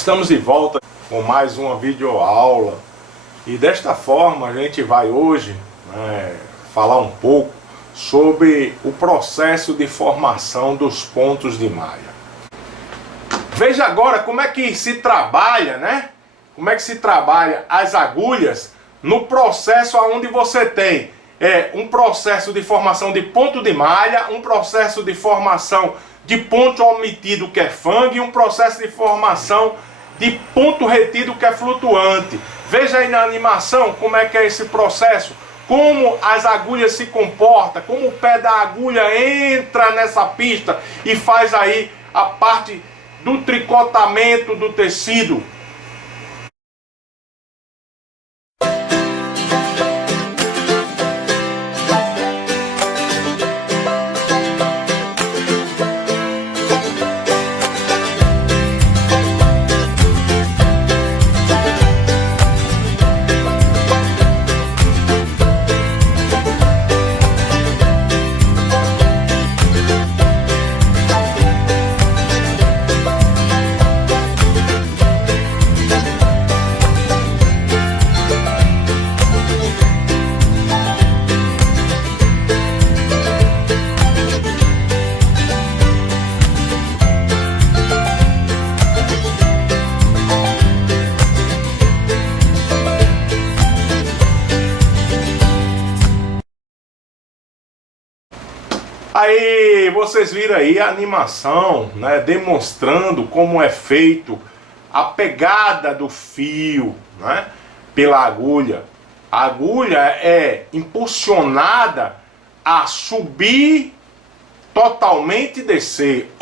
Estamos de volta com mais uma videoaula e desta forma a gente vai hoje falar um pouco sobre o processo de formação dos pontos de malha. Veja agora como é que se trabalha, Como é que se trabalha as agulhas no processo onde você tem um processo de formação de ponto de malha, um processo de formação de ponto omitido que é fangue e um processo de formação de ponto retido que é flutuante. Veja aí na animação como é que é esse processo, como as agulhas se comportam, como o pé da agulha entra nessa pista e faz aí a parte do tricotamento do tecido. Aí vocês viram aí a animação, demonstrando como é feito a pegada do fio, pela agulha. A agulha é impulsionada a subir totalmente e descer.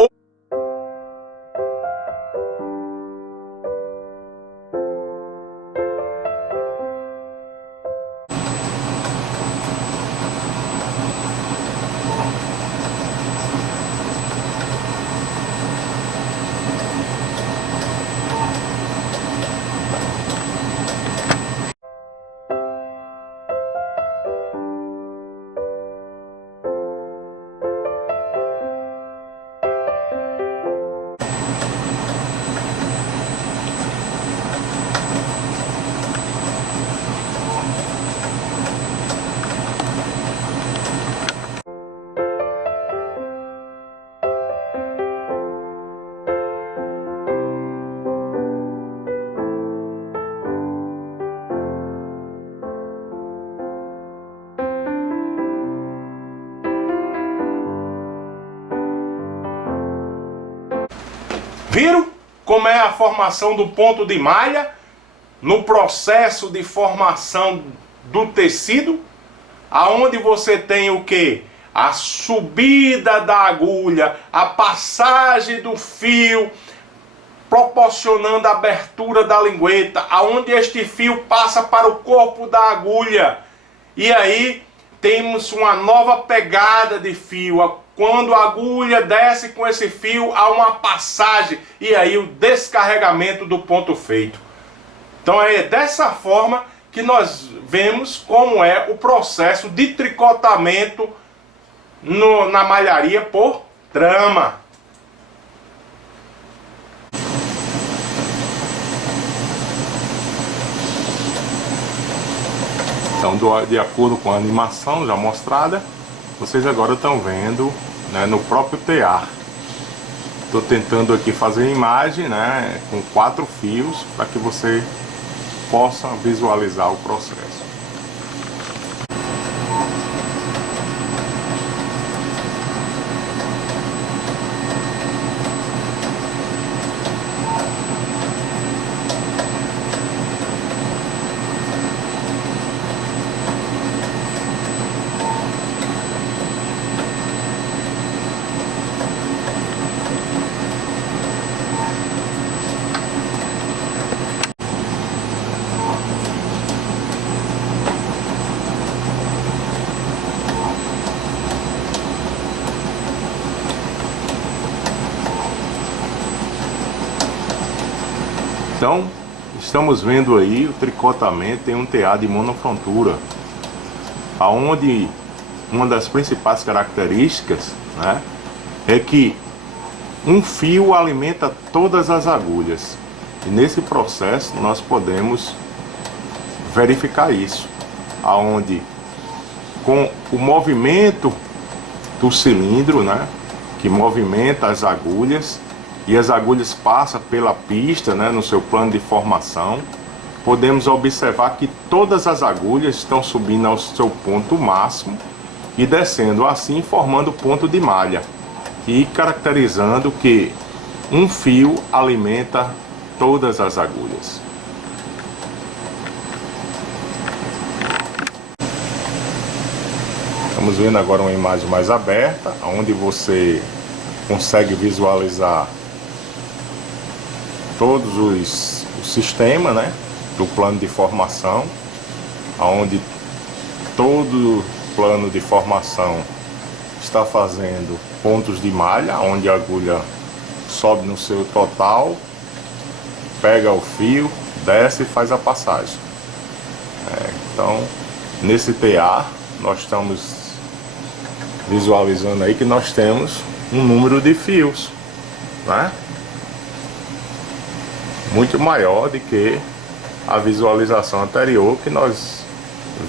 Viram como é a formação do ponto de malha no processo de formação do tecido, aonde você tem o que? A subida da agulha, a passagem do fio, proporcionando a abertura da lingueta, aonde este fio passa para o corpo da agulha. E aí temos uma nova pegada de fio. Quando a agulha desce com esse fio, há uma passagem e aí o descarregamento do ponto feito. Então é dessa forma que nós vemos como é o processo de tricotamento na malharia por trama. Então, de acordo com a animação já mostrada, vocês agora estão vendo no próprio tear. Estou tentando aqui fazer a imagem com 4 fios para que você possa visualizar o processo. Então, estamos vendo aí o tricotamento em um tear de monofrontura, aonde uma das principais características é que um fio alimenta todas as agulhas. E nesse processo nós podemos verificar isso, aonde com o movimento do cilindro, né, que movimenta as agulhas, e as agulhas passam pela pista, né, no seu plano de formação, podemos observar que todas as agulhas estão subindo ao seu ponto máximo e descendo assim, formando ponto de malha e caracterizando que um fio alimenta todas as agulhas. Estamos vendo agora uma imagem mais aberta, onde você consegue visualizar todos o sistema, né, do plano de formação, onde todo plano de formação está fazendo pontos de malha, onde a agulha sobe no seu total, pega o fio, desce e faz a passagem. Então, nesse TA, nós estamos visualizando aí que nós temos um número de fios, né, muito maior do que a visualização anterior, que nós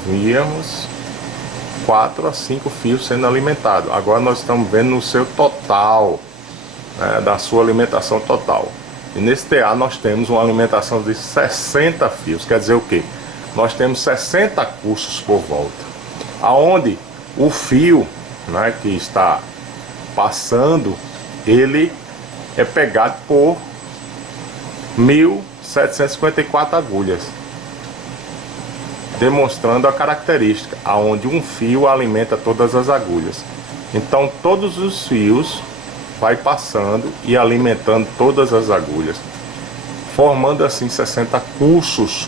víamos 4 a 5 fios sendo alimentados. Agora nós estamos vendo no seu total, né, da sua alimentação total. E nesse TA nós temos uma alimentação de 60 fios. Quer dizer o que? Nós temos 60 cursos por volta, aonde o fio, né, que está passando, ele é pegado por 1754 agulhas, demonstrando a característica aonde um fio alimenta todas as agulhas. Então todos os fios vai passando e alimentando todas as agulhas, formando assim 60 cursos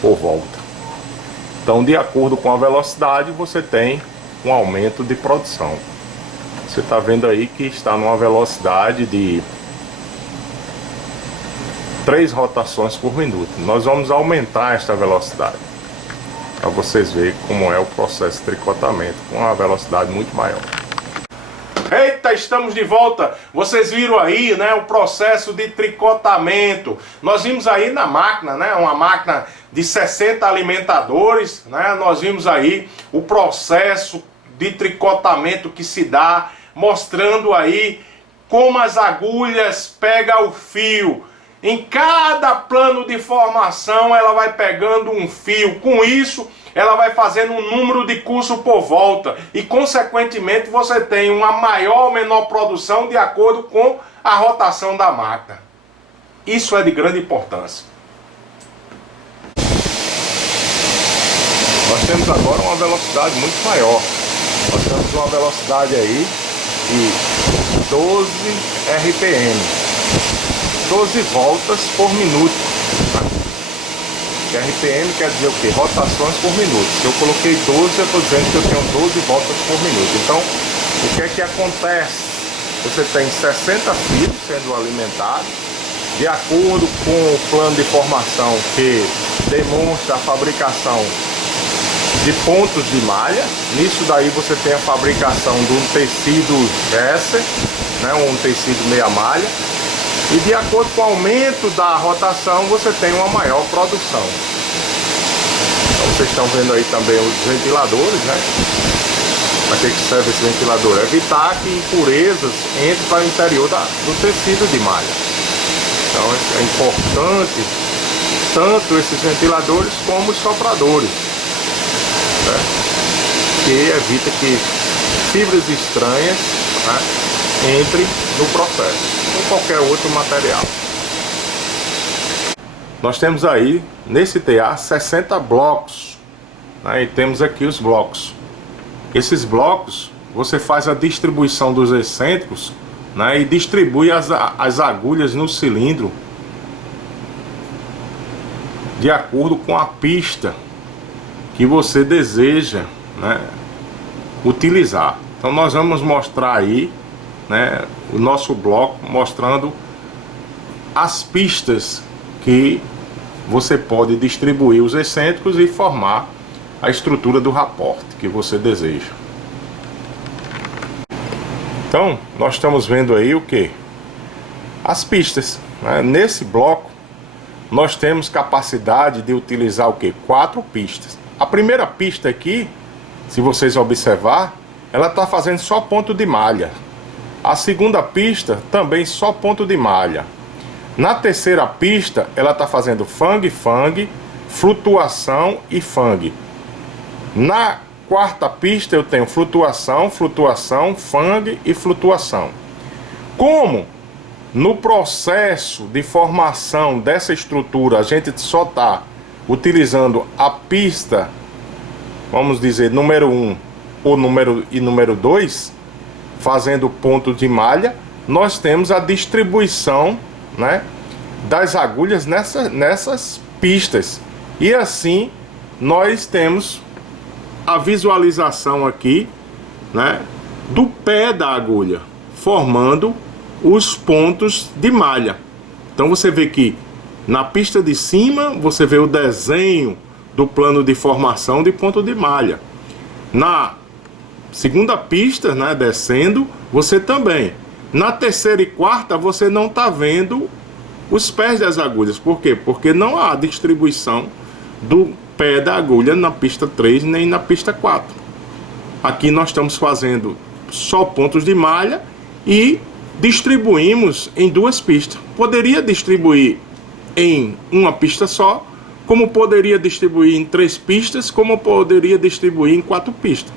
por volta. Então, de acordo com a velocidade, você tem um aumento de produção. Você está vendo aí que está numa velocidade de 3 rotações por minuto. Nós vamos aumentar esta velocidade para vocês verem como é o processo de tricotamento com uma velocidade muito maior. Eita, estamos de volta. Vocês viram aí, né, o processo de tricotamento. Nós vimos aí na máquina, né, uma máquina de 60 alimentadores, né? Nós vimos aí o processo de tricotamento que se dá, mostrando aí como as agulhas pegam o fio. Em cada plano de formação ela vai pegando um fio. Com isso, ela vai fazendo um número de curso por volta. E, consequentemente, você tem uma maior ou menor produção de acordo com a rotação da máquina. Isso é de grande importância. Nós temos agora uma velocidade muito maior. Nós temos uma velocidade aí de 12 RPM. 12 voltas por minuto. RPM quer dizer o que? Rotações por minuto. Se eu coloquei 12, eu estou dizendo que eu tenho 12 voltas por minuto. Então, o que é que acontece? Você tem 60 fios sendo alimentados, de acordo com o plano de formação que demonstra a fabricação de pontos de malha. Nisso daí você tem a fabricação de um tecido gesser, né, um tecido meia malha. E de acordo com o aumento da rotação, você tem uma maior produção. Então vocês estão vendo aí também os ventiladores, né? Para que serve esse ventilador? Evitar que impurezas entrem para o interior do tecido de malha. Então é importante tanto esses ventiladores como os sopradores, né? Que evita que fibras estranhas, né, entrem no processo, ou qualquer outro material. Nós temos aí, nesse TA, 60 blocos, né, e temos aqui os blocos. Esses blocos, você faz a distribuição dos excêntricos, né, e distribui as agulhas no cilindro de acordo com a pista que você deseja, né, utilizar. Então nós vamos mostrar aí, né, o nosso bloco mostrando as pistas que você pode distribuir os excêntricos e formar a estrutura do raporte que você deseja. Então nós estamos vendo aí o que? As pistas, né? Nesse bloco nós temos capacidade de utilizar o que? 4 pistas. A primeira pista aqui, se vocês observar, ela está fazendo só ponto de malha. A segunda pista também só ponto de malha. Na terceira pista ela está fazendo fang, flutuação e fang. Na quarta pista eu tenho flutuação, fang e flutuação. Como no processo de formação dessa estrutura a gente só está utilizando a pista, vamos dizer, número 1 ou número 2, fazendo ponto de malha, nós temos a distribuição, né, das agulhas nessas pistas. E assim nós temos a visualização aqui, né, do pé da agulha, formando os pontos de malha. Então você vê que na pista de cima você vê o desenho do plano de formação de ponto de malha. Na segunda pista, né, descendo, você também. Na terceira e quarta você não está vendo os pés das agulhas. Por quê? Porque não há distribuição do pé da agulha na pista 3 nem na pista 4. Aqui nós estamos fazendo só pontos de malha e distribuímos em 2 pistas. Poderia distribuir em uma pista só, como poderia distribuir em 3 pistas, como poderia distribuir em 4 pistas.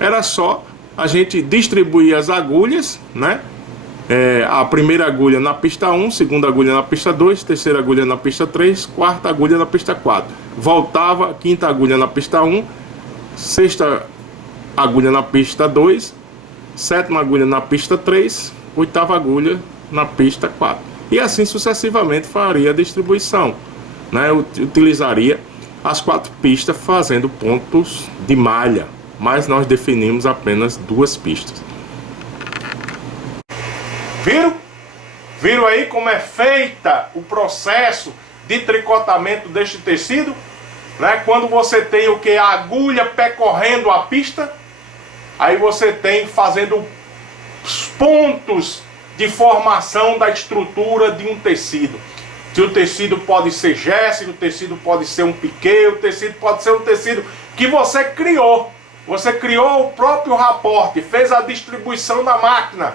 Era só a gente distribuir as agulhas, né? A primeira agulha na pista 1, segunda agulha na pista 2, terceira agulha na pista 3, quarta agulha na pista 4. Voltava, quinta agulha na pista 1, sexta agulha na pista 2, sétima agulha na pista 3, oitava agulha na pista 4. E assim sucessivamente faria a distribuição, né? Utilizaria as 4 pistas fazendo pontos de malha, mas nós definimos apenas 2 pistas. Viram aí como é feita o processo de tricotamento deste tecido? Né? Quando você tem o que? A agulha percorrendo a pista, aí você tem fazendo os pontos de formação da estrutura de um tecido. Que o tecido pode ser gesso, o tecido pode ser um piquê, o tecido pode ser um tecido que você criou. Você criou o próprio raporte, fez a distribuição na máquina,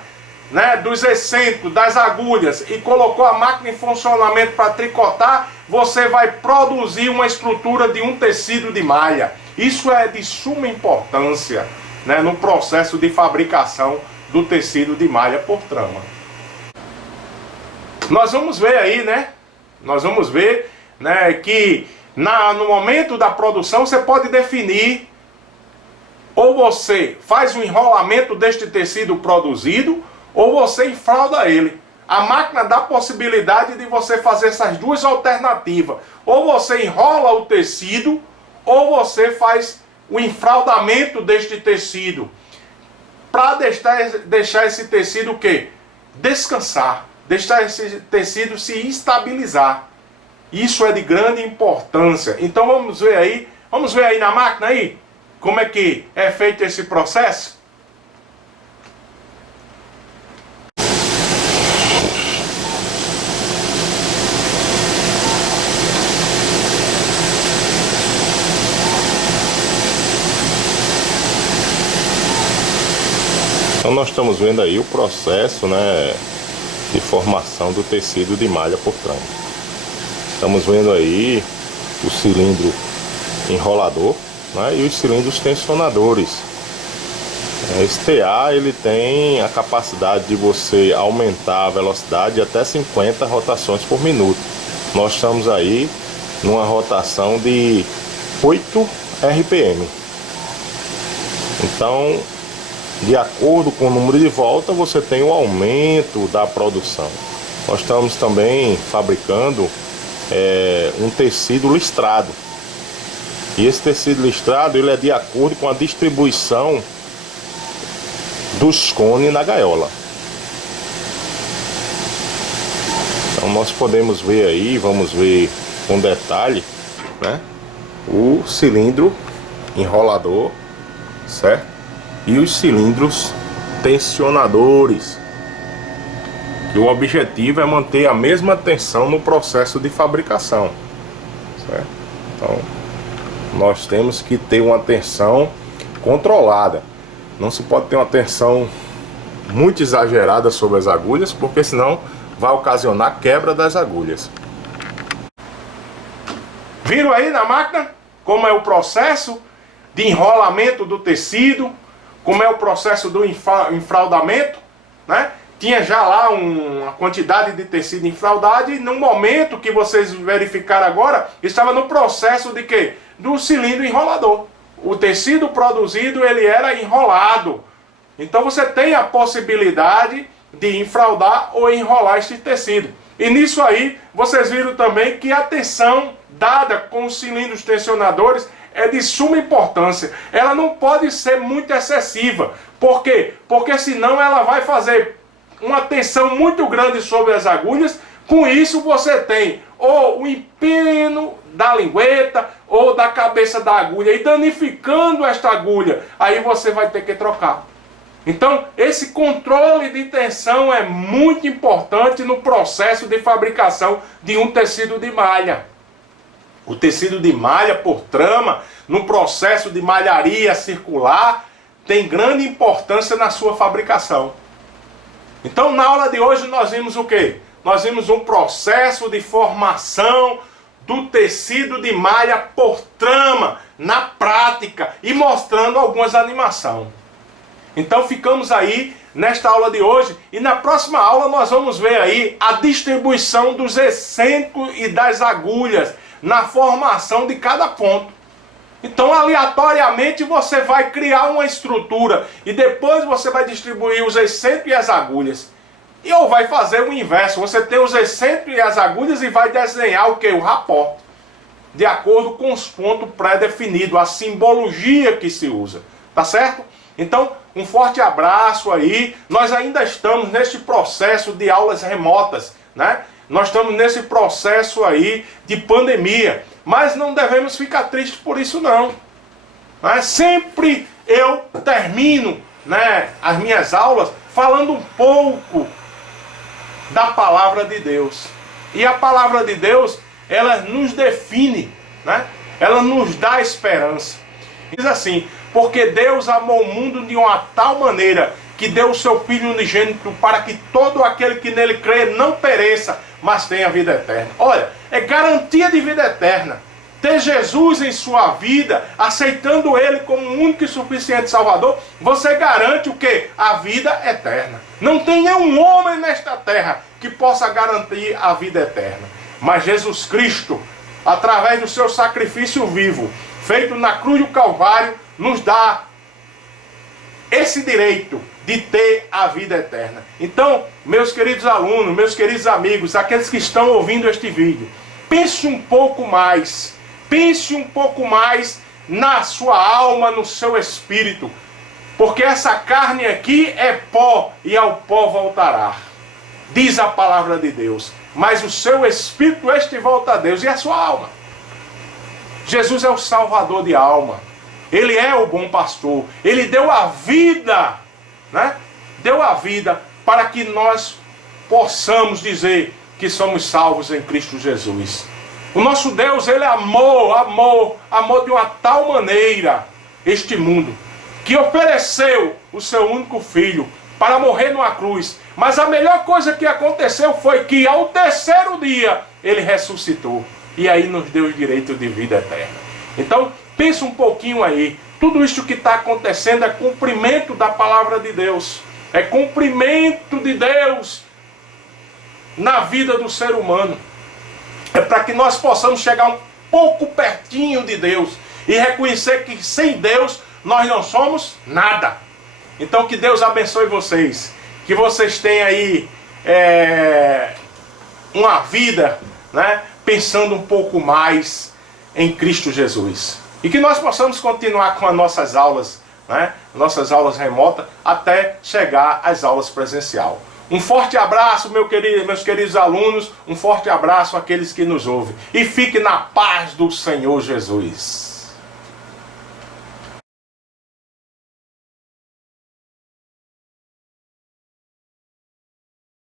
né, dos excêntricos, das agulhas, e colocou a máquina em funcionamento para tricotar, você vai produzir uma estrutura de um tecido de malha. Isso é de suma importância, né, no processo de fabricação do tecido de malha por trama. Nós vamos ver aí, né? Nós vamos ver, né, que no momento da produção você pode definir, ou você faz o enrolamento deste tecido produzido, ou você enfralda ele. A máquina dá a possibilidade de você fazer essas 2 alternativas. Ou você enrola o tecido, ou você faz o enfraldamento deste tecido. Para deixar esse tecido o quê? Descansar. Deixar esse tecido se estabilizar. Isso é de grande importância. Então vamos ver aí na máquina aí, como é que é feito esse processo? Então nós estamos vendo aí o processo, né, de formação do tecido de malha por trama. Estamos vendo aí o cilindro enrolador, né, e os cilindros tensionadores. Esse TA ele tem a capacidade de você aumentar a velocidade de até 50 rotações por minuto. Nós estamos aí numa rotação de 8 RPM. Então, de acordo com o número de volta, você tem o aumento da produção. Nós estamos também fabricando um tecido listrado. E esse tecido listrado ele é de acordo com a distribuição dos cones na gaiola. Então nós podemos ver aí, vamos ver com detalhe, né, o cilindro enrolador, certo? E os cilindros tensionadores, E o objetivo é manter a mesma tensão no processo de fabricação, certo? Então, nós temos que ter uma tensão controlada. Não se pode ter uma tensão muito exagerada sobre as agulhas, porque senão vai ocasionar quebra das agulhas. Viram aí na máquina como é o processo de enrolamento do tecido, como é o processo do enfraudamento, né? Tinha já lá uma quantidade de tecido enfraudado e no momento que vocês verificaram agora, estava no processo de quê? Do cilindro enrolador. O tecido produzido, ele era enrolado. Então você tem a possibilidade de enfraudar ou enrolar este tecido. E nisso aí, vocês viram também que a tensão dada com os cilindros tensionadores é de suma importância. Ela não pode ser muito excessiva. Por quê? Porque senão ela vai fazer uma tensão muito grande sobre as agulhas. Com isso você tem ou o empeno da lingueta ou da cabeça da agulha e danificando esta agulha, aí você vai ter que trocar. Então esse controle de tensão é muito importante no processo de fabricação de um tecido de malha. O tecido de malha por trama, no processo de malharia circular, tem grande importância na sua fabricação. Então na aula de hoje nós vimos o quê? Nós vimos um processo de formação do tecido de malha por trama, na prática, e mostrando algumas animações. Então ficamos aí nesta aula de hoje, e na próxima aula nós vamos ver aí a distribuição dos excêntricos e das agulhas na formação de cada ponto. Então aleatoriamente você vai criar uma estrutura e depois você vai distribuir os excêntricos e as agulhas. E ou vai fazer o inverso, você tem os excêntricos e as agulhas e vai desenhar o que? O rapport, de acordo com os pontos pré-definidos, a simbologia que se usa, tá certo? Então, um forte abraço aí. Nós ainda estamos neste processo de aulas remotas, né? Nós estamos nesse processo aí de pandemia, mas não devemos ficar tristes por isso não. Sempre eu termino, né, as minhas aulas falando um pouco da palavra de Deus. E a palavra de Deus, ela nos define, né? Ela nos dá esperança. Diz assim: porque Deus amou o mundo de uma tal maneira que deu o seu Filho unigênito para que todo aquele que nele crê não pereça, mas tenha vida eterna. Olha, é garantia de vida eterna. Ter Jesus em sua vida, aceitando Ele como o único e suficiente Salvador, você garante o quê? A vida eterna. Não tem nenhum homem nesta terra que possa garantir a vida eterna. Mas Jesus Cristo, através do seu sacrifício vivo, feito na cruz do Calvário, nos dá esse direito de ter a vida eterna. Então, meus queridos alunos, meus queridos amigos, aqueles que estão ouvindo este vídeo, pense um pouco mais. Pense um pouco mais na sua alma, no seu espírito. Porque essa carne aqui é pó e ao pó voltará. Diz a palavra de Deus. Mas o seu espírito, este volta a Deus. E a sua alma? Jesus é o salvador de alma. Ele é o bom pastor. Ele deu a vida, né? Deu a vida para que nós possamos dizer que somos salvos em Cristo Jesus. O nosso Deus, Ele amou de uma tal maneira este mundo, que ofereceu o seu único filho para morrer numa cruz. Mas a melhor coisa que aconteceu foi que ao terceiro dia Ele ressuscitou. E aí nos deu o direito de vida eterna. Então, pensa um pouquinho aí. Tudo isso que está acontecendo é cumprimento da palavra de Deus. É cumprimento de Deus na vida do ser humano. É para que nós possamos chegar um pouco pertinho de Deus e reconhecer que sem Deus nós não somos nada. Então que Deus abençoe vocês. Que vocês tenham aí uma vida, né, pensando um pouco mais em Cristo Jesus. E que nós possamos continuar com as nossas aulas, né, nossas aulas remotas, até chegar às aulas presencial. Um forte abraço, meus queridos alunos, um forte abraço àqueles que nos ouvem. E fique na paz do Senhor Jesus.